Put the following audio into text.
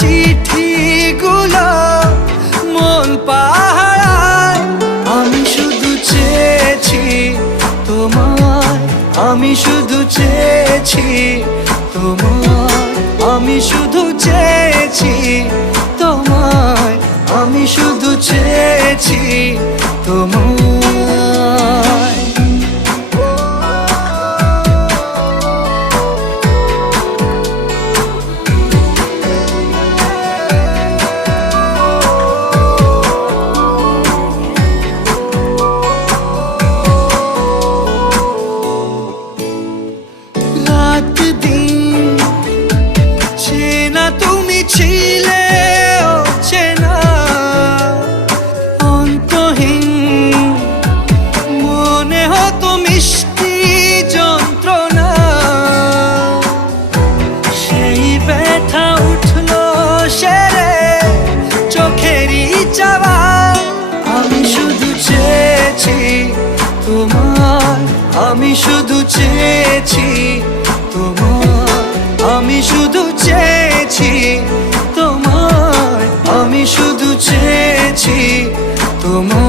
চিঠিগুলো মন পাহারায়। আমি শুধু চেয়েছি তোমায়, আমি শুধু চেয়েছি তোমায়, আমি শুধু চেয়েছি তোমায়, আমি শুধু চেয়েছি তোমায়। রাত দিন চেনা তুমি ছিলে চেনা অন্তহীন, মনে হতো মিষ্টি যন্ত্রণা। সেই ব্যথা উঠলো সেরে চোখেরই চাওয়ায়। আমি শুধু চেয়েছি তোমার, আমি শুধু চেয়েছি তোমার, আমি শুধু চেয়েছি তোমার, আমি শুধু চেয়েছি তোমার।